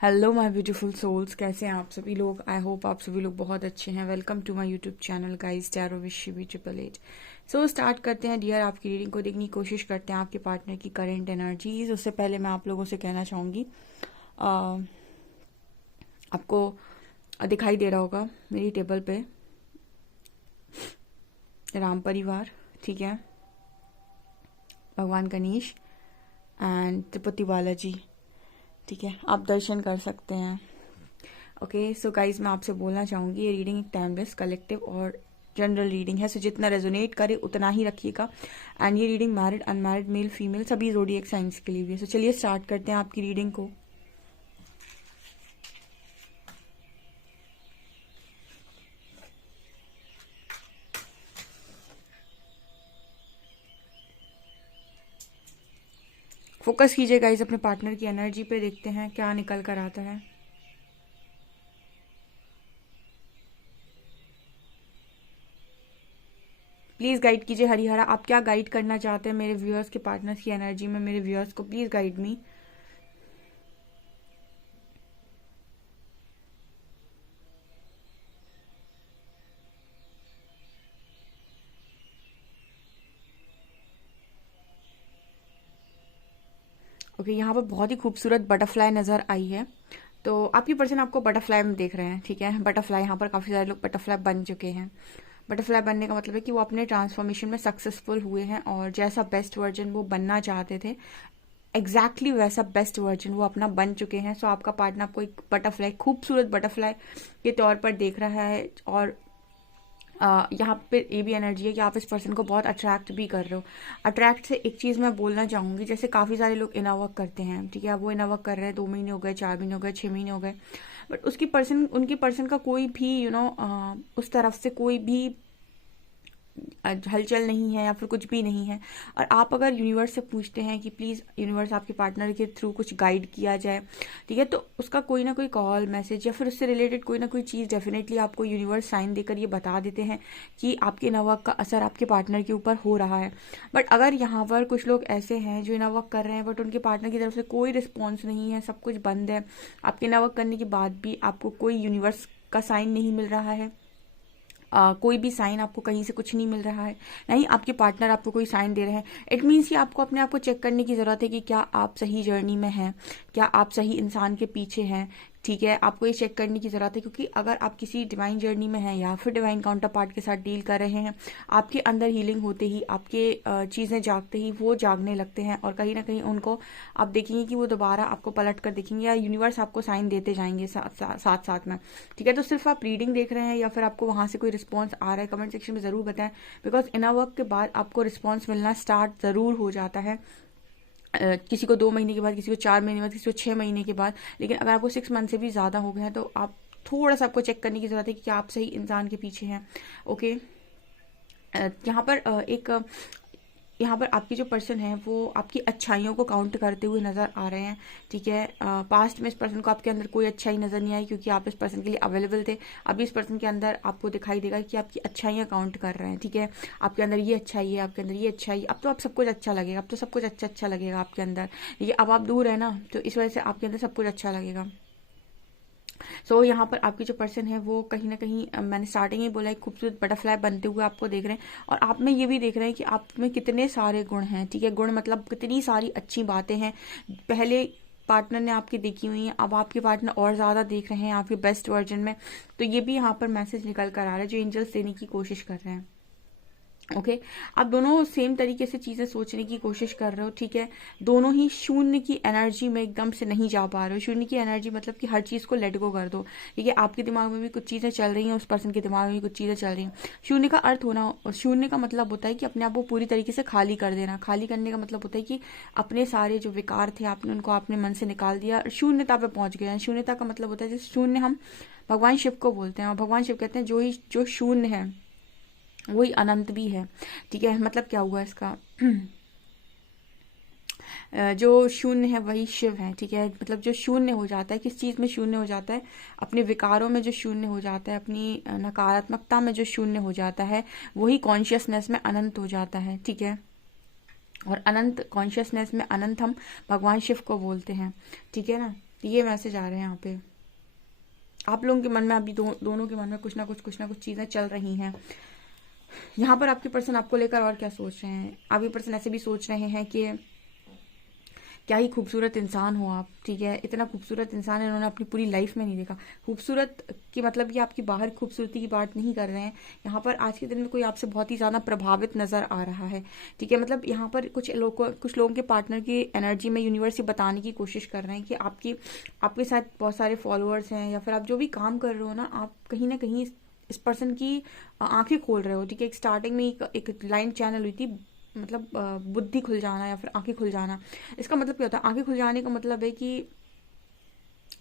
Hello my beautiful souls, कैसे हैं आप सभी लोग। आई होप आप सभी लोग बहुत अच्छे हैं। Welcome to my YouTube channel guys, tarot with Shivi 888। So start करते हैं डियर। आपकी रीडिंग को देखने की कोशिश करते हैं आपके पार्टनर की करेंट एनर्जीज। उससे पहले मैं आप लोगों से कहना चाहूँगी, आपको दिखाई दे रहा होगा मेरी टेबल पे राम परिवार, ठीक है, भगवान गणेश एंड तिरुपति बालाजी, ठीक है, आप दर्शन कर सकते हैं। ओके सो गाइज, मैं आपसे बोलना चाहूँगी ये रीडिंग एक टाइमलेस, कलेक्टिव और जनरल रीडिंग है। सो जितना रेजोनेट करे उतना ही रखिएगा। एंड ये reading married, unmarried, male, female सभी ज़ोडिएक साइंस के लिए भी है। सो चलिए स्टार्ट करते हैं आपकी रीडिंग को। फोकस कीजिए गाइज अपने पार्टनर की एनर्जी पे, देखते हैं क्या निकल कर आता है। प्लीज़ गाइड कीजिए हरिहरा, आप क्या गाइड करना चाहते हैं मेरे व्यूअर्स के पार्टनर्स की एनर्जी में। मेरे व्यूअर्स को प्लीज़ गाइड मी। ओके, यहाँ पर बहुत ही खूबसूरत बटरफ्लाई नज़र आई है। तो आपकी पर्सन आपको बटरफ्लाई में देख रहे हैं, ठीक है। बटरफ्लाई, यहाँ पर काफ़ी सारे लोग बटरफ्लाई बन चुके हैं। बटरफ्लाई बनने का मतलब है कि वो अपने ट्रांसफॉर्मेशन में सक्सेसफुल हुए हैं और जैसा बेस्ट वर्जन वो बनना चाहते थे, एग्जैक्टली वैसा बेस्ट वर्जन वो अपना बन चुके हैं। सो आपका पार्टनर आपको एक बटरफ्लाई, खूबसूरत बटरफ्लाई के तौर पर देख रहा है। और यहाँ पे ये भी एनर्जी है कि आप इस पर्सन को बहुत अट्रैक्ट भी कर रहे हो। अट्रैक्ट से एक चीज़ मैं बोलना चाहूँगी, जैसे काफ़ी सारे लोग इनर वर्क करते हैं, ठीक है, वो इनर वर्क कर रहे हैं, 2 महीने हो गए, 4 महीने हो गए, 6 महीने हो गए, बट उनकी पर्सन का कोई भी उस तरफ से कोई भी हलचल नहीं है या फिर कुछ भी नहीं है। और आप अगर यूनिवर्स से पूछते हैं कि प्लीज़ यूनिवर्स आपके पार्टनर के थ्रू कुछ गाइड किया जाए, ठीक है, तो उसका कोई ना कोई कॉल, मैसेज या फिर उससे रिलेटेड कोई ना कोई चीज़ डेफिनेटली आपको यूनिवर्स साइन देकर ये बता देते हैं कि आपके नवर्क का असर आपके पार्टनर के ऊपर हो रहा है। बट अगर यहाँ पर कुछ लोग ऐसे हैं जो नवर्क कर रहे हैं बट उनके पार्टनर की तरफ से कोई रिस्पॉन्स नहीं है, सब कुछ बंद है, आपके नवर्क करने के बाद भी आपको कोई यूनिवर्स का साइन नहीं मिल रहा है, कोई भी साइन आपको कहीं से कुछ नहीं मिल रहा है, नहीं आपके पार्टनर आपको कोई साइन दे रहे हैं, इट मीन्स कि आपको अपने आप को चेक करने की ज़रूरत है कि क्या आप सही जर्नी में हैं, क्या आप सही इंसान के पीछे हैं, ठीक है। आपको ये चेक करने की ज़रूरत है, क्योंकि अगर आप किसी डिवाइन जर्नी में हैं या फिर डिवाइन काउंटर पार्ट के साथ डील कर रहे हैं, आपके अंदर हीलिंग होते ही, आपके चीज़ें जागते ही वो जागने लगते हैं और कहीं ना कहीं उनको आप देखेंगे कि वो दोबारा आपको पलट कर देखेंगे या यूनिवर्स आपको साइन देते जाएंगे साथ साथ में, ठीक है। तो सिर्फ आप रीडिंग देख रहे हैं या फिर आपको वहाँ से कोई रिस्पॉन्स आ रहा है, कमेंट सेक्शन में ज़रूर बताएं, बिकॉज इनर वर्क के बाद आपको रिस्पॉन्स मिलना स्टार्ट ज़रूर हो जाता है। किसी को 2 महीने के बाद, किसी को 4 महीने बाद, किसी को 6 महीने के बाद, लेकिन अगर आपको 6 मंथ से भी ज़्यादा हो गए हैं तो आप थोड़ा सा आपको चेक करने की ज़रूरत है कि क्या आप सही इंसान के पीछे हैं। ओके, यहाँ पर आपकी जो पर्सन है वो आपकी अच्छाइयों को काउंट करते हुए नज़र आ रहे हैं, ठीक है। पास्ट में इस पर्सन को आपके अंदर कोई अच्छाई नज़र नहीं आई क्योंकि आप इस पर्सन के लिए अवेलेबल थे। अभी इस पर्सन के अंदर आपको दिखाई देगा कि आपकी अच्छाइयाँ काउंट कर रहे हैं, ठीक है। आपके अंदर ये अच्छाई है, आपके अंदर ये अच्छाई, अब तो आप सब कुछ अच्छा लगेगा, अब तो सब कुछ अच्छा लगेगा आपके अंदर। ये अब आप दूर है ना, तो इस वजह से आपके अंदर सब कुछ अच्छा लगेगा। सो यहाँ पर आपकी जो पर्सन है वो कहीं ना कहीं, मैंने स्टार्टिंग ही बोला, एक खूबसूरत बटरफ्लाई बनते हुए आपको देख रहे हैं और आप में ये भी देख रहे हैं कि आप में कितने सारे गुण हैं, ठीक है। गुण मतलब कितनी सारी अच्छी बातें हैं, पहले पार्टनर ने आपकी देखी हुई हैं, अब आपके पार्टनर और ज़्यादा देख रहे हैं आपके बेस्ट वर्जन में। तो ये भी यहाँ पर मैसेज निकल कर आ रहा है जो एंजल्स देने की कोशिश कर रहे हैं। ओके, आप दोनों सेम तरीके से चीज़ें सोचने की कोशिश कर रहे हो, ठीक है। दोनों ही शून्य की एनर्जी में एकदम से नहीं जा पा रहे हो। शून्य की एनर्जी मतलब कि हर चीज़ को लेट गो कर दो, ठीक है। आपके दिमाग में भी कुछ चीज़ें चल रही हैं, उस पर्सन के दिमाग में भी कुछ चीज़ें चल रही हैं। शून्य का अर्थ होना, शून्य का मतलब होता है कि अपने आप को पूरी तरीके से खाली कर देना। खाली करने का मतलब होता है कि अपने सारे जो विकार थे आपने उनको अपने मन से निकाल दिया, शून्यता पे पहुंच गए। शून्यता का मतलब होता है, जैसे शून्य हम भगवान शिव को बोलते हैं और भगवान शिव कहते हैं जो शून्य है वही अनंत भी है, ठीक है। मतलब क्या हुआ इसका, जो शून्य है वही शिव है, ठीक है। मतलब जो शून्य हो जाता है, किस चीज़ में शून्य हो जाता है, अपने विकारों में जो शून्य हो जाता है, अपनी नकारात्मकता में जो शून्य हो जाता है, वही कॉन्शियसनेस में अनंत हो जाता है, ठीक है। और अनंत कॉन्शियसनेस में अनंत हम भगवान शिव को बोलते हैं, ठीक है ना। ये मैसेज आ रहे हैं यहाँ पे। आप लोगों के मन में अभी दोनों के मन में कुछ ना कुछ चीज़ें चल रही हैं। यहाँ पर आपके पर्सन आपको लेकर और क्या सोच रहे हैं, आपके पर्सन ऐसे भी सोच रहे हैं कि क्या ही खूबसूरत इंसान हो आप, ठीक है, इतना खूबसूरत इंसान है इन्होंने अपनी पूरी लाइफ में नहीं देखा। खूबसूरत की मतलब कि आपकी बाहर खूबसूरती की बात नहीं कर रहे हैं, यहाँ पर आज के दिन में कोई आपसे बहुत ही ज़्यादा प्रभावित नज़र आ रहा है, ठीक है। मतलब यहाँ पर कुछ लोगों के पार्टनर की एनर्जी में यूनिवर्स ये बताने की कोशिश कर रहे हैं कि आपके साथ बहुत सारे फॉलोअर्स हैं, या फिर आप जो भी काम कर रहे हो ना, आप कहीं ना कहीं इस पर्सन की आंखें खोल रहे हो, ठीक है। एक स्टार्टिंग में एक लाइन चैनल हुई थी, मतलब बुद्धि खुल जाना या फिर आंखें खुल जाना। इसका मतलब क्या होता है, आंखें खुल जाने का मतलब है कि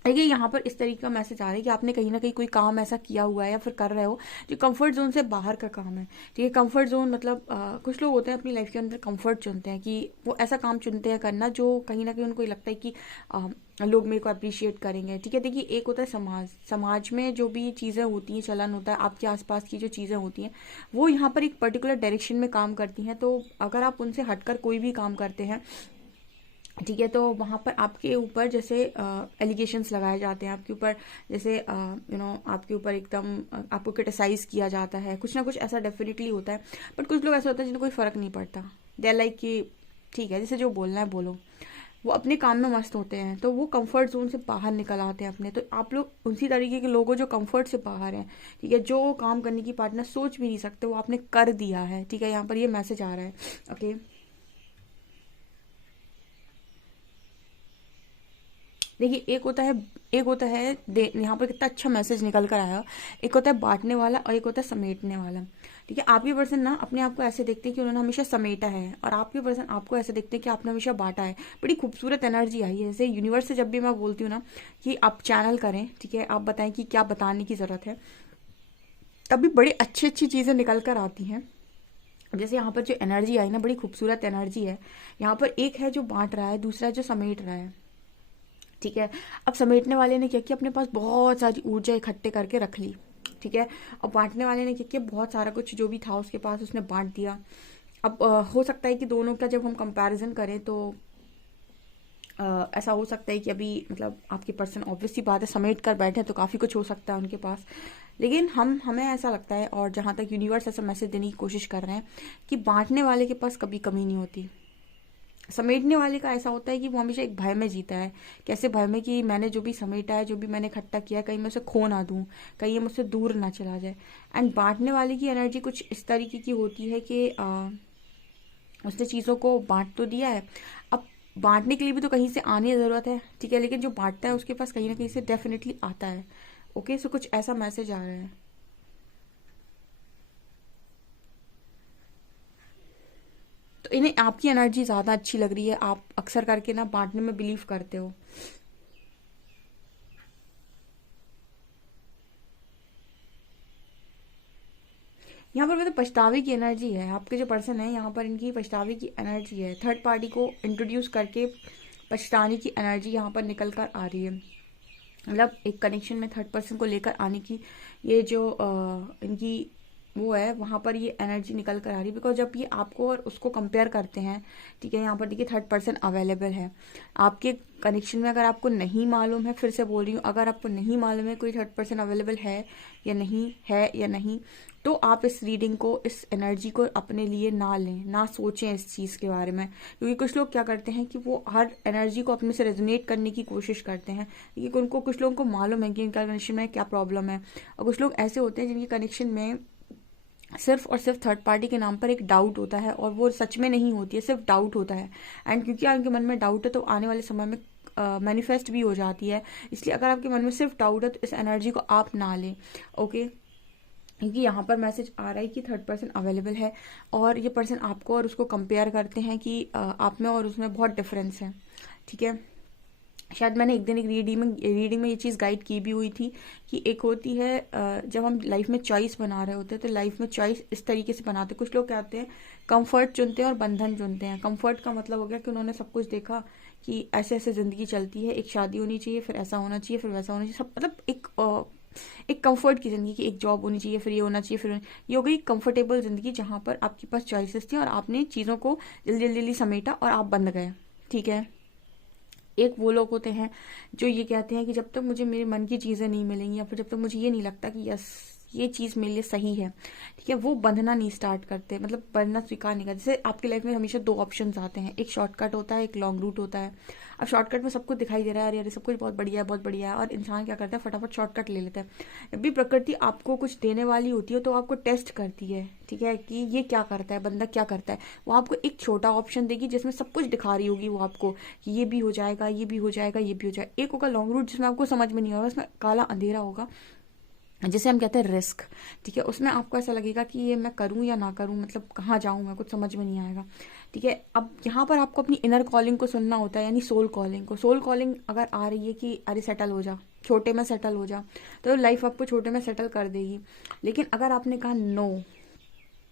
देखिए यहाँ पर इस तरीके का मैसेज आ रहा है कि आपने कहीं ना कहीं कोई काम ऐसा किया हुआ है या फिर कर रहे हो जो कंफर्ट जोन से बाहर का काम है, ठीक है। कंफर्ट जोन मतलब कुछ लोग होते हैं अपनी लाइफ के अंदर कंफर्ट चुनते हैं कि वो ऐसा काम चुनते हैं करना जो कहीं ना कहीं उनको लगता है कि लोग मेरे को अप्रिशिएट करेंगे, ठीक है। देखिए एक होता है समाज में जो भी चीज़ें होती हैं, चलन होता है, आपके आसपास की जो चीज़ें होती हैं वो यहाँ पर एक पर्टिकुलर डायरेक्शन में काम करती हैं। तो अगर आप उनसे हटकर कोई भी काम करते हैं, ठीक है, तो वहाँ पर आपके ऊपर जैसे एलिगेशंस लगाए जाते हैं आपके ऊपर, जैसे आपके ऊपर एकदम आपको क्रिटिसाइज किया जाता है, कुछ ना कुछ ऐसा डेफिनेटली होता है। बट कुछ लोग ऐसा होता है जिन्हें कोई फ़र्क नहीं पड़ता, दे लाइक कि ठीक है, जैसे जो बोलना है बोलो, वो अपने काम में मस्त होते हैं, तो वो कंफर्ट जोन से बाहर निकल आते हैं अपने। तो आप लोग उसी तरीके के लोगों जो कंफर्ट से बाहर हैं, ठीक है, जो काम करने की पार्टनर सोच भी नहीं सकते वो आपने कर दिया है, ठीक है। यहाँ पर ये मैसेज आ रहा है, ओके। देखिए एक होता है यहाँ पर कितना अच्छा मैसेज निकल कर आया। एक होता है बांटने वाला और एक होता है समेटने वाला, ठीक है। आपके पर्सन ना अपने आप को ऐसे देखते हैं कि उन्होंने हमेशा समेटा है, और आपके पर्सन आपको ऐसे देखते हैं कि आपने हमेशा बांटा है। बड़ी खूबसूरत एनर्जी आई है। जैसे यूनिवर्स से जब भी मैं बोलती हूँ ना कि आप चैनल करें, ठीक है, आप बताएं कि क्या बताने की ज़रूरत है, तभी बड़ी अच्छी अच्छी चीज़ें निकल कर आती हैं। जैसे यहाँ पर जो एनर्जी आई ना, बड़ी खूबसूरत एनर्जी है। यहाँ पर एक है जो बांट रहा है, दूसरा है जो समेट रहा है, ठीक है। अब समेटने वाले ने क्या किया, अपने पास बहुत सारी ऊर्जा इकट्ठे करके रख ली, ठीक है। और बांटने वाले ने क्या किया, बहुत सारा कुछ जो भी था उसके पास उसने बांट दिया। अब हो सकता है कि दोनों का जब हम कंपैरिजन करें तो ऐसा हो सकता है कि अभी मतलब आपके पर्सन ऑब्वियसली बात है समेट कर बैठे तो काफ़ी कुछ हो सकता है उनके पास, लेकिन हमें ऐसा लगता है, और जहाँ तक यूनिवर्स ऐसा मैसेज देने की कोशिश कर रहे हैं कि बांटने वाले के पास कभी कमी नहीं होती। समेटने वाले का ऐसा होता है कि वो हमेशा एक भय में जीता है। कैसे भय में, कि मैंने जो भी समेटा है, जो भी मैंने इकट्ठा किया है, कहीं मैं उसे खो ना दूं, कहीं ये मुझसे दूर ना चला जाए। एंड बांटने वाले की एनर्जी कुछ इस तरीके की होती है कि उसने चीज़ों को बांट तो दिया है, अब बांटने के लिए भी तो कहीं से आने की ज़रूरत है, ठीक है। लेकिन जो बांटता है उसके पास कहीं ना कहीं से डेफिनेटली आता है, ओके। सो कुछ ऐसा मैसेज आ रहा है। तो इन्हें आपकी एनर्जी ज़्यादा अच्छी लग रही है, आप अक्सर करके ना बांटने में बिलीव करते हो। यहाँ पर मतलब पछतावे की एनर्जी है, आपके जो पर्सन है यहाँ पर इनकी पछतावे की एनर्जी है। थर्ड पार्टी को इंट्रोड्यूस करके पछताने की एनर्जी यहाँ पर निकल कर आ रही है। मतलब एक कनेक्शन में थर्ड पर्सन को लेकर आने की ये जो इनकी वो है, वहाँ पर ये एनर्जी निकल कर आ रही है। बिकॉज जब ये आपको और उसको कंपेयर करते हैं, ठीक है, यहाँ पर देखिए थर्ड पर्सन अवेलेबल है आपके कनेक्शन में। अगर आपको नहीं मालूम है, फिर से बोल रही हूँ, अगर आपको नहीं मालूम है कोई थर्ड पर्सन अवेलेबल है या नहीं, तो आप इस रीडिंग को, इस एनर्जी को अपने लिए ना लें, ना सोचें इस चीज़ के बारे में। क्योंकि कुछ लोग क्या करते हैं कि वो हर एनर्जी को अपने से रेजोनेट करने की कोशिश करते हैं, क्योंकि उनको, कुछ लोगों को मालूम है कि इनका कनेक्शन में क्या प्रॉब्लम है। और कुछ लोग ऐसे होते हैं जिनके कनेक्शन में सिर्फ और सिर्फ थर्ड पार्टी के नाम पर एक डाउट होता है, और वो सच में नहीं होती है, सिर्फ डाउट होता है। एंड क्योंकि आपके मन में डाउट है तो आने वाले समय में मैनिफेस्ट भी हो जाती है। इसलिए अगर आपके मन में सिर्फ डाउट है तो इस एनर्जी को आप ना लें, ओके। क्योंकि यहाँ पर मैसेज आ रहा है कि थर्ड पर्सन अवेलेबल है, और ये पर्सन आपको और उसको कंपेयर करते हैं कि आप में और उसमें बहुत डिफरेंस है, ठीक है। शायद मैंने एक दिन एक रीडिंग में ये चीज़ गाइड की भी हुई थी कि एक होती है जब हम लाइफ में चॉइस बना रहे होते हैं, तो लाइफ में चॉइस इस तरीके से बनाते हैं। कुछ लोग क्या होते हैं, कंफर्ट चुनते हैं और बंधन चुनते हैं। कंफर्ट का मतलब हो गया कि उन्होंने सब कुछ देखा कि ऐसे ऐसे ज़िंदगी चलती है, एक शादी होनी चाहिए, फिर ऐसा होना चाहिए, फिर वैसा होना चाहिए, सब मतलब एक कंफर्ट की ज़िंदगी की, एक जॉब होनी चाहिए, फिर ये होना चाहिए, फिर ये हो गई कंफर्टेबल ज़िंदगी, जहाँ पर आपके पास चॉइसेस थी और आपने चीज़ों को जल्दी जल्दी जल्दी समेटा और आप बंध गए, ठीक है। एक वो लोग होते हैं जो ये कहते हैं कि जब तक मुझे मेरे मन की चीज़ें नहीं मिलेंगी, या फिर जब तक मुझे ये नहीं लगता कि यस ये चीज़ मेरे लिए सही है, ठीक है, वो बंधना नहीं स्टार्ट करते, मतलब बंधना स्वीकार नहीं करते। जैसे आपकी लाइफ में हमेशा दो ऑप्शंस आते हैं, एक शॉर्टकट होता है, एक लॉन्ग रूट होता है। अब शॉर्टकट में सब कुछ दिखाई दे रहा है, अरे अरे सब कुछ बहुत बढ़िया है, बहुत बढ़िया है, और इंसान क्या करता है, फटाफट शॉर्टकट ले लेता है। जब भी प्रकृति आपको कुछ देने वाली होती है तो आपको टेस्ट करती है, ठीक है, कि ये क्या करता है, बंदा क्या करता है। वो आपको एक छोटा ऑप्शन देगी जिसमें सब कुछ दिखा रही होगी वो आपको, कि ये भी हो जाएगा, ये भी हो जाएगा, ये भी हो जाएगा। एक होगा लॉन्ग रूट जिसमें आपको समझ में नहीं होगा, उसमें काला अंधेरा होगा, जिसे हम कहते हैं रिस्क, ठीक है। उसमें आपको ऐसा लगेगा कि ये मैं करूं या ना करूं, मतलब कहाँ जाऊं मैं, कुछ समझ में नहीं आएगा, ठीक है। अब यहाँ पर आपको अपनी इनर कॉलिंग को सुनना होता है, यानी सोल कॉलिंग को। सोल कॉलिंग अगर आ रही है कि अरे सेटल हो जा, छोटे में सेटल हो जा, तो लाइफ आपको छोटे में सेटल कर देगी। लेकिन अगर आपने कहा नो,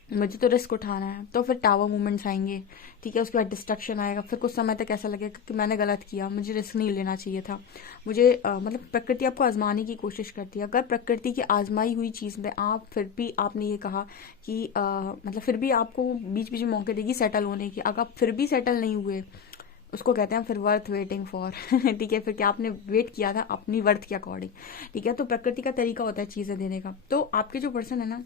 मुझे तो रिस्क उठाना है, तो फिर टावर मूवमेंट्स आएंगे, ठीक है। उसके बाद डिस्ट्रक्शन आएगा, फिर कुछ समय तक ऐसा लगेगा कि मैंने गलत किया, मुझे रिस्क नहीं लेना चाहिए था, मुझे मतलब प्रकृति आपको आजमाने की कोशिश करती है। अगर प्रकृति की आजमाई हुई चीज़ में आप फिर भी आपने ये कहा कि मतलब फिर भी आपको बीच बीच में मौके देगी सेटल होने की, अगर आप फिर भी सेटल नहीं हुए, उसको कहते हैं फिर वर्थ वेटिंग फॉर ठीक है, फिर क्या आपने वेट किया था अपनी वर्थ के अकॉर्डिंग, ठीक है। तो प्रकृति का तरीका होता है चीज़ें देने का। तो आपके जो पर्सन है ना,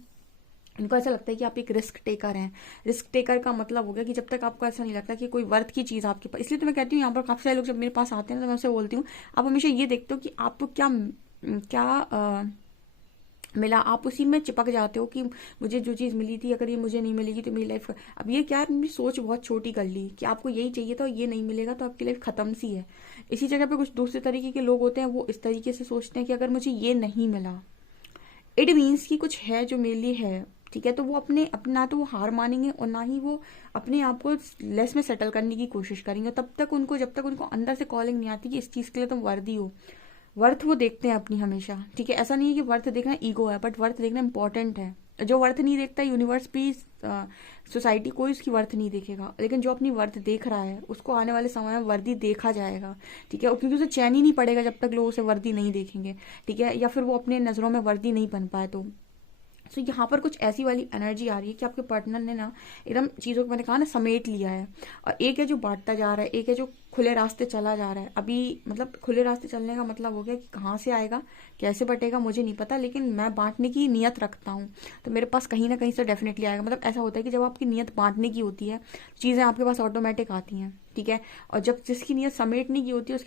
इनको ऐसा लगता है कि आप एक रिस्क टेकर हैं। रिस्क टेकर का मतलब हो गया कि जब तक आपको ऐसा नहीं लगता कि कोई वर्थ की चीज़ आपके पास, इसलिए तो मैं कहती हूँ यहाँ पर काफ़ी सारे लोग जब मेरे पास आते हैं तो मैं उनसे बोलती हूँ, आप हमेशा ये देखते हो कि आपको क्या क्या मिला, आप उसी में चिपक जाते हो कि मुझे जो चीज़ मिली थी अगर ये मुझे नहीं मिलेगी तो मेरी लाइफ, अब ये क्या है, मेरी सोच बहुत छोटी कर ली कि आपको यही चाहिए था और ये नहीं मिलेगा तो आपकी लाइफ खत्म सी है। इसी जगह पे कुछ दूसरे तरीके के लोग होते हैं, वो इस तरीके से सोचते हैं कि अगर मुझे ये नहीं मिला, इट मीन्स कि कुछ है जो मेरे लिए है, ठीक है। तो वो अपना तो वो हार मानेंगे और ना ही वो अपने आप को लेस में सेटल करने की कोशिश करेंगे, तब तक उनको, जब तक उनको अंदर से कॉलिंग नहीं आती कि इस चीज़ के लिए तुम वर्दी हो। वर्थ वो देखते हैं अपनी हमेशा, ठीक है। ऐसा नहीं है कि वर्थ देखना ईगो है, बट वर्थ देखना इंपॉर्टेंट है। जो वर्थ नहीं देखता, यूनिवर्स भी, सोसाइटी, कोई उसकी वर्थ नहीं देखेगा, लेकिन जो अपनी वर्थ देख रहा है उसको आने वाले समय में वर्दी देखा जाएगा, ठीक है। क्योंकि उसे चैन ही नहीं पड़ेगा जब तक लोग उसे वर्दी नहीं देखेंगे, ठीक है, या फिर वो अपने नज़रों में वर्दी नहीं बन पाए। तो यहाँ पर कुछ ऐसी वाली एनर्जी आ रही है कि आपके पार्टनर ने ना एकदम चीज़ों को, मैंने कहा ना, समेट लिया है। और एक है जो बांटता जा रहा है, एक है जो खुले रास्ते चला जा रहा है। अभी मतलब खुले रास्ते चलने का मतलब हो गया कि कहाँ से आएगा, कैसे बटेगा, मुझे नहीं पता, लेकिन मैं बांटने की नियत रखता हूँ, तो मेरे पास कहीं ना कहीं से डेफिनेटली आएगा। मतलब ऐसा होता है कि जब आपकी नियत बांटने की होती है, चीज़ें आपके पास ऑटोमेटिक आती हैं, ठीक है। और जब जिसकी नियत समेटने की होती है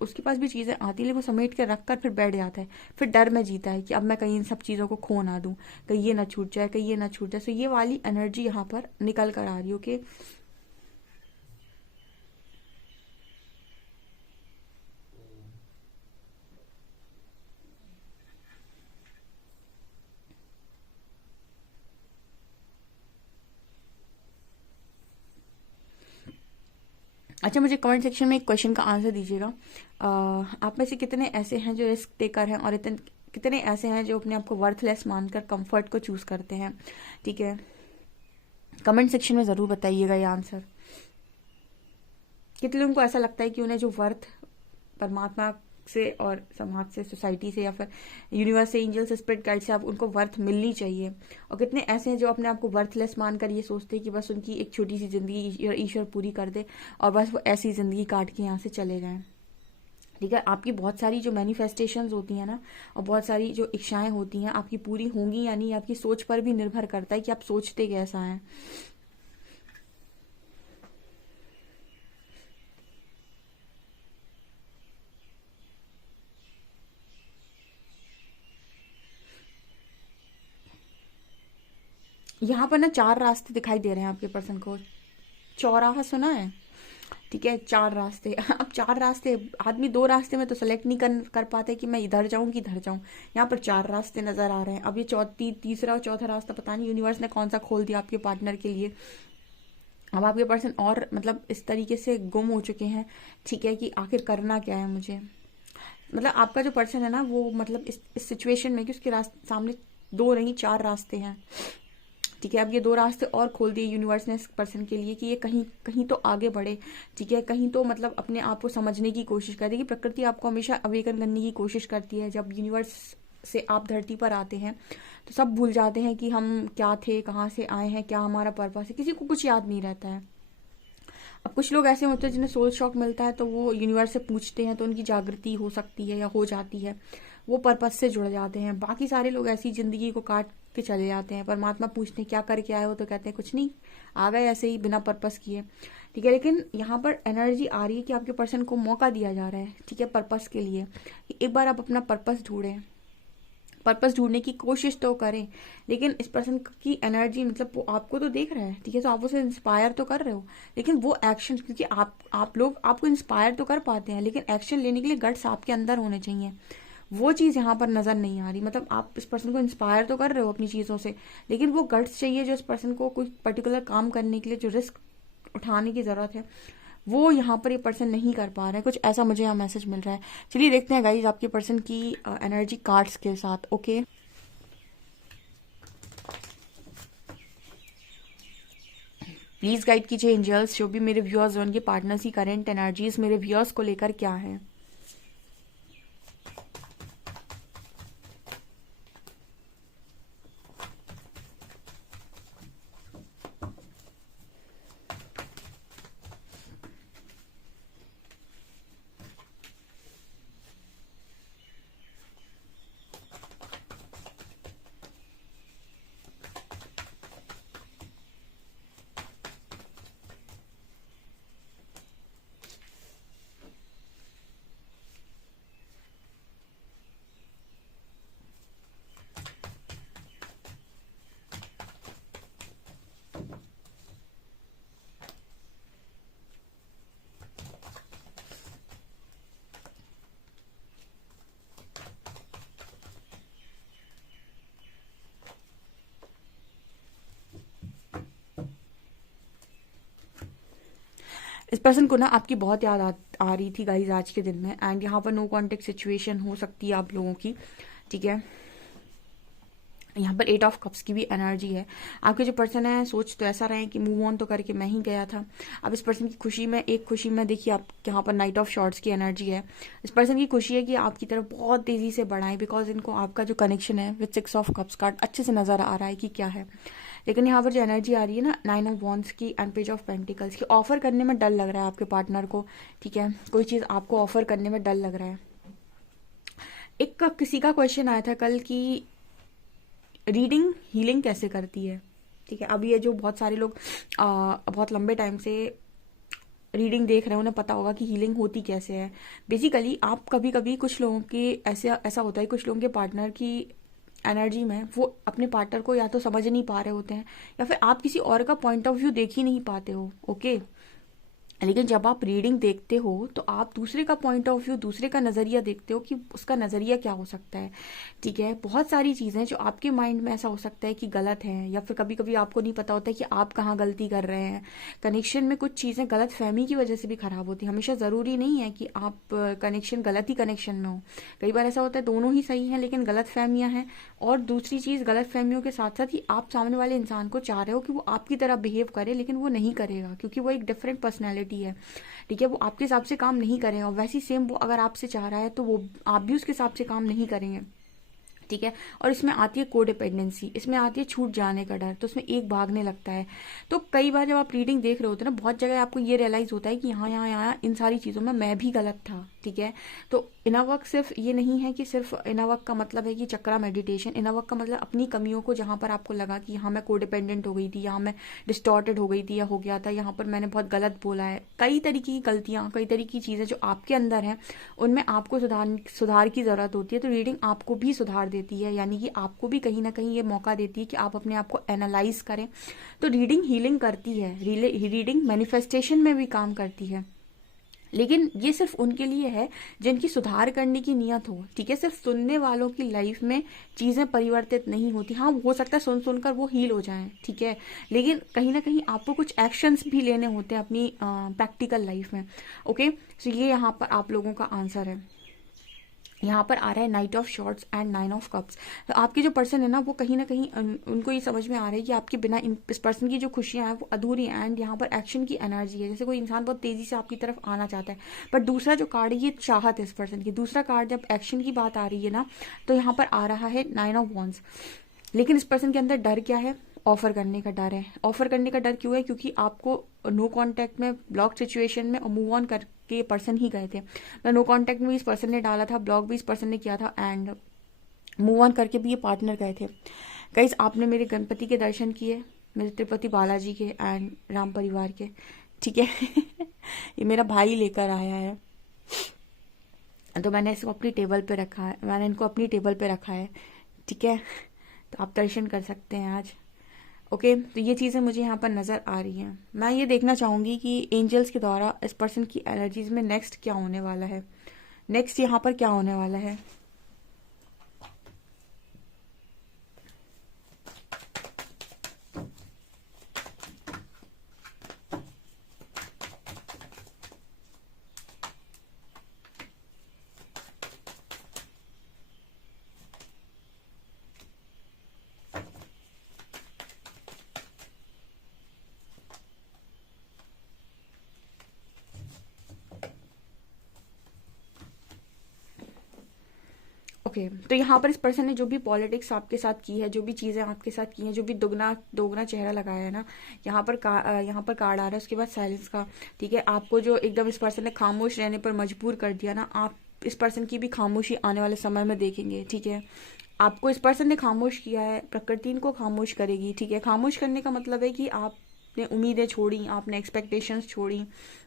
उसके पास भी चीज़ें आती है, लेकिन वो समेट के रख कर फिर बैठ जाता है, फिर डर में जीता है कि अब मैं कहीं इन सब चीज़ों को खो ना दूँ, कहीं ये ना छूट जाए, कहीं ये ना छूट जाए। तो ये वाली एनर्जी यहाँ पर निकल कर आ रही हो कि अच्छा, मुझे कमेंट सेक्शन में एक क्वेश्चन का आंसर दीजिएगा। आप में से कितने ऐसे हैं जो रिस्क टेकर हैं, और इतने कितने ऐसे हैं जो अपने आप को वर्थलेस मानकर कंफर्ट को चूज करते हैं, ठीक है। कमेंट सेक्शन में ज़रूर बताइएगा ये आंसर। कितने लोगों को ऐसा लगता है कि उन्हें जो वर्थ परमात्मा से और समाज से, सोसाइटी से, या फिर यूनिवर्स से, एंजल से, स्पिरिट गाइड से आप उनको वर्थ मिलनी चाहिए। और कितने ऐसे हैं जो अपने आप को वर्थलेस मानकर ये सोचते हैं कि बस उनकी एक छोटी सी जिंदगी ईश्वर पूरी कर दे और बस वो ऐसी जिंदगी काट के यहाँ से चले जाएं, ठीक है। आपकी बहुत सारी जो मैनिफेस्टेशंस होती हैं ना, और बहुत सारी जो इच्छाएं होती हैं, आपकी पूरी होंगी या नहीं, आपकी सोच पर भी निर्भर करता है कि आप सोचते कैसा हैं। यहाँ पर ना 4 रास्ते दिखाई दे रहे हैं आपके पर्सन को। चौराहा सुना है, ठीक है, 4 रास्ते अब 4 रास्ते, आदमी 2 रास्ते में तो सेलेक्ट नहीं कर पाते कि मैं इधर जाऊं कि इधर जाऊं। यहाँ पर 4 रास्ते नजर आ रहे हैं। अब ये तीसरा और चौथा रास्ता पता नहीं यूनिवर्स ने कौन सा खोल दिया आपके पार्टनर के लिए। अब आपके पर्सन और मतलब इस तरीके से गुम हो चुके हैं, ठीक है, कि आखिर करना क्या है मुझे। मतलब आपका जो पर्सन है ना, वो मतलब इस सिचुएशन में कि उसके सामने 2 नहीं 4 रास्ते हैं, ठीक है। अब ये 2 रास्ते और खोल दिए यूनिवर्स ने इस पर्सन के लिए कि ये कहीं कहीं तो आगे बढ़े, ठीक है, कहीं तो मतलब अपने आप को समझने की कोशिश करे। कि प्रकृति आपको हमेशा अवेकन करने की कोशिश करती है। जब यूनिवर्स से आप धरती पर आते हैं तो सब भूल जाते हैं कि हम क्या थे, कहाँ से आए हैं, क्या हमारा पर्पस है, किसी को कुछ याद नहीं रहता है। अब कुछ लोग ऐसे होते हैं जिन्हें सोल शॉक मिलता है, तो वो यूनिवर्स से पूछते हैं तो उनकी जागृति हो सकती है या हो जाती है, वो पर्पस से जुड़ जाते हैं। बाकी सारे लोग ऐसी जिंदगी को काट के चले जाते हैं। परमात्मा पूछते हैं क्या करके आए हो, तो कहते हैं कुछ नहीं, आ गए ऐसे ही बिना पर्पस किए। ठीक है, लेकिन यहाँ पर एनर्जी आ रही है कि आपके पर्सन को मौका दिया जा रहा है, ठीक है, पर्पस के लिए। एक बार आप अपना पर्पस ढूंढें, पर्पस ढूंढने की कोशिश तो करें, लेकिन इस पर्सन की एनर्जी मतलब वो आपको तो देख रहा है, ठीक है, तो आप उसे इंस्पायर तो कर रहे हो, लेकिन वो एक्शन, क्योंकि आप लोग आपको इंस्पायर तो कर पाते हैं, लेकिन एक्शन लेने के लिए गट्स आपके अंदर होने चाहिए। वो चीज़ यहाँ पर नज़र नहीं आ रही। मतलब आप इस पर्सन को इंस्पायर तो कर रहे हो अपनी चीज़ों से, लेकिन वो गट्स चाहिए जो इस पर्सन को कोई पर्टिकुलर काम करने के लिए जो रिस्क उठाने की ज़रूरत है, वो यहाँ पर ये पर्सन नहीं कर पा रहे हैं। कुछ ऐसा मुझे यहाँ मैसेज मिल रहा है। चलिए देखते हैं गाइज आपके पर्सन की एनर्जी कार्ड्स के साथ। ओके, प्लीज गाइड कीजिए एंजल्स, जो भी मेरे व्यूअर्स और उनके पार्टनर्स की करंट एनर्जीज मेरे व्यूअर्स को लेकर क्या है। इस पर्सन को ना आपकी बहुत याद आ रही थी गाइज आज के दिन में, एंड यहाँ पर नो कॉन्टेक्ट सिचुएशन हो सकती है आप लोगों की, ठीक है। यहाँ पर 8 ऑफ कप्स की भी एनर्जी है। आपके जो पर्सन है सोच तो ऐसा रहे कि मूव ऑन तो करके मैं ही गया था। अब इस पर्सन की खुशी में, एक खुशी में देखिए आप यहाँ पर नाइट ऑफ शॉर्ट्स की एनर्जी है। इस पर्सन की खुशी है कि आपकी तरफ बहुत तेजी से बढ़ाएं, बिकॉज इनको आपका जो कनेक्शन है विद 6 ऑफ कप्स कार्ड अच्छे से नजर आ रहा है कि क्या है। लेकिन यहाँ पर जो एनर्जी आ रही है ना 9 ऑफ वॉन्ड्स की एंड पेज ऑफ पेंटिकल्स की, ऑफर करने में डर लग रहा है आपके पार्टनर को, ठीक है, कोई चीज़ आपको ऑफर करने में डर लग रहा है। एक किसी का क्वेश्चन आया था कल कि रीडिंग हीलिंग कैसे करती है, ठीक है। अब ये जो बहुत सारे लोग बहुत लंबे टाइम से रीडिंग देख रहे हैं उन्हें पता होगा कि हीलिंग होती कैसे है। बेसिकली आप कभी कभी कुछ लोगों के ऐसा होता है, कुछ लोगों के पार्टनर की एनर्जी में वो अपने पार्टनर को या तो समझ नहीं पा रहे होते हैं, या फिर आप किसी और का पॉइंट ऑफ व्यू देख ही नहीं पाते हो, ओके। लेकिन जब आप रीडिंग देखते हो तो आप दूसरे का पॉइंट ऑफ व्यू, दूसरे का नज़रिया देखते हो कि उसका नज़रिया क्या हो सकता है, ठीक है। बहुत सारी चीज़ें जो आपके माइंड में ऐसा हो सकता है कि गलत है, या फिर कभी कभी आपको नहीं पता होता है कि आप कहाँ गलती कर रहे हैं। कनेक्शन में कुछ चीज़ें गलत फहमी की वजह से भी खराब होती है। हमेशा ज़रूरी नहीं है कि आप कनेक्शन गलत ही कनेक्शन में हो। कई बार ऐसा होता है दोनों ही सही हैं लेकिन गलत फहमियाँ हैं। और दूसरी चीज़, गलत फहमियों के साथ साथ ही आप सामने वाले इंसान को चाह रहे हो कि वो आपकी तरह बिहेव करे, लेकिन वो नहीं करेगा क्योंकि वो एक डिफरेंट पर्सनैलिटी है, ठीक है। वो आपके हिसाब से काम नहीं करेगा। वैसी सेम वो अगर आपसे चाह रहा है तो वो आप भी उसके हिसाब से काम नहीं करेंगे, ठीक है। और इसमें आती है कोडिपेंडेंसी, इसमें आती है छूट जाने का डर, तो इसमें एक भागने लगता है। तो कई बार जब आप रीडिंग देख रहे होते हैं ना, बहुत जगह आपको ये रियलाइज होता है कि यहाँ यहाँ यहाँ इन सारी चीज़ों में मैं भी गलत था, ठीक है। तो इनर वर्क सिर्फ ये नहीं है कि सिर्फ इनर वर्क का मतलब है कि चक्रा मेडिटेशन। इनर वर्क का मतलब अपनी कमियों को, जहाँ पर आपको लगा कि यहाँ मैं कोडिपेंडेंट हो गई थी, यहाँ मैं डिस्टॉर्टेड हो गई थी या हो गया था, यहाँ पर मैंने बहुत गलत बोला है, कई तरीके की गलतियाँ, कई तरीके की चीज़ें जो आपके अंदर हैं उनमें आपको सुधार की ज़रूरत होती है। तो रीडिंग आपको भी सुधार देती है, यानी कि आपको भी कहीं ना कहीं ये मौका देती है कि आप अपने आप को एनालाइज करें। तो रीडिंग हीलिंग करती है, रीडिंग मैनिफेस्टेशन में भी काम करती है, लेकिन ये सिर्फ उनके लिए है जिनकी सुधार करने की नियत हो, ठीक है। सिर्फ सुनने वालों की लाइफ में चीज़ें परिवर्तित नहीं होती। हाँ, हो सकता है सुन सुनकर वो हील हो जाएं, ठीक है, लेकिन कहीं ना कहीं आपको कुछ एक्शंस भी लेने होते हैं अपनी प्रैक्टिकल लाइफ में, ओके। तो ये यहाँ पर आप लोगों का आंसर है। यहाँ पर आ रहा है night of shorts and 9 of cups. तो आपके जो पर्सन है ना वो कहीं ना कहीं उनको ये समझ में आ रहा है कि आपके बिना इस पर्सन की जो खुशियाँ हैं वो अधूरी हैं, एंड यहाँ पर एक्शन की एनर्जी है। जैसे कोई इंसान बहुत तेजी से आपकी तरफ आना चाहता है, बट दूसरा जो कार्ड है ये चाहत है इस पर्सन की। दूसरा कार्ड जब एक्शन की बात आ रही है ना, तो यहाँ पर आ रहा है 9 ऑफ वॉन्ड्स। लेकिन इस पर्सन के अंदर डर क्या है? ऑफर करने का डर है। ऑफर करने का डर क्यों है? क्योंकि आपको नो कांटेक्ट में, ब्लॉक सिचुएशन में, और मूव ऑन करके ये पर्सन ही गए थे। नो कांटेक्ट में भी इस पर्सन ने डाला था, ब्लॉक भी इस पर्सन ने किया था, एंड मूव ऑन करके भी ये पार्टनर गए थे। गाइस, आपने मेरे गणपति के दर्शन किए, मेरे तिरुपति बालाजी के एंड राम परिवार के, ठीक है। ये मेरा भाई लेकर आया है, तो मैंने इसको अपनी टेबल पे रखा है, मैंने इनको अपनी टेबल पे रखा है, ठीक है। तो आप दर्शन कर सकते हैं आज। ओके, तो ये चीज़ें मुझे यहाँ पर नज़र आ रही हैं। मैं ये देखना चाहूँगी कि एंजल्स के द्वारा इस पर्सन की एनर्जीज में नेक्स्ट क्या होने वाला है, नेक्स्ट यहाँ पर क्या होने वाला है। ओके, तो यहाँ पर इस पर्सन ने जो भी पॉलिटिक्स आपके साथ की है, जो भी चीज़ें आपके साथ की हैं, जो भी दुगना दोगुना चेहरा लगाया है ना, यहाँ पर कार्ड आ रहा है उसके बाद साइलेंस का, ठीक है। आपको जो एकदम इस पर्सन ने खामोश रहने पर मजबूर कर दिया ना, आप इस पर्सन की भी खामोशी आने वाले समय में देखेंगे, ठीक है। आपको इस पर्सन ने खामोश किया है, प्रकृति इनको खामोश करेगी, ठीक है। खामोश करने का मतलब है कि आपने उम्मीदें छोड़ी, आपने एक्सपेक्टेशंस छोड़ी,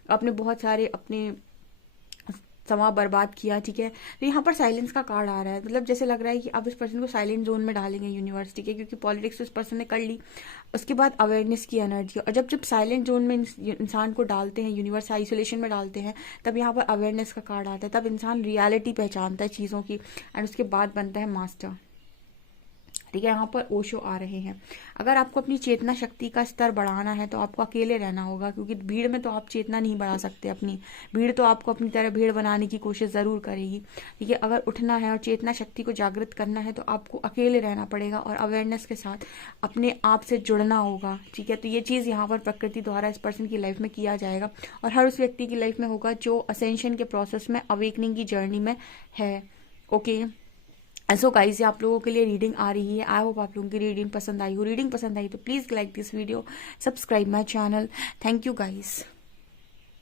आपने बहुत सारे अपने समय बर्बाद किया, ठीक है। तो यहाँ पर साइलेंस का कार्ड आ रहा है, मतलब जैसे लग रहा है कि आप इस पर्सन को साइलेंट जोन में डालेंगे यूनिवर्स, ठीक है, क्योंकि पॉलिटिक्स तो इस पर्सन ने कर ली। उसके बाद अवेयरनेस की एनर्जी, और जब जब साइलेंट जोन में इंसान को डालते हैं, यूनिवर्स आइसोलेशन में डालते हैं, तब यहाँ पर अवेयरनेस का कार्ड आता है, तब इंसान रियलिटी पहचानता है चीज़ों की, एंड उसके बाद बनता है मास्टर, ठीक है। यहाँ पर ओशो आ रहे हैं। अगर आपको अपनी चेतना शक्ति का स्तर बढ़ाना है तो आपको अकेले रहना होगा, क्योंकि भीड़ में तो आप चेतना नहीं बढ़ा सकते अपनी, भीड़ तो आपको अपनी तरह भीड़ बनाने की कोशिश ज़रूर करेगी, ठीक है। अगर उठना है और चेतना शक्ति को जागृत करना है तो आपको अकेले रहना पड़ेगा और अवेयरनेस के साथ अपने आप से जुड़ना होगा, ठीक है। तो ये चीज़ यहाँ पर प्रकृति द्वारा इस पर्सन की लाइफ में किया जाएगा, और हर उस व्यक्ति की लाइफ में होगा जो असेंशन के प्रोसेस में, अवेकनिंग की जर्नी में है। ओके, सो गाइस, ये आप लोगों के लिए रीडिंग आ रही है। आई होप आप लोगों की रीडिंग पसंद आई हो। रीडिंग पसंद आई तो please like this video, subscribe my channel. Thank you guys.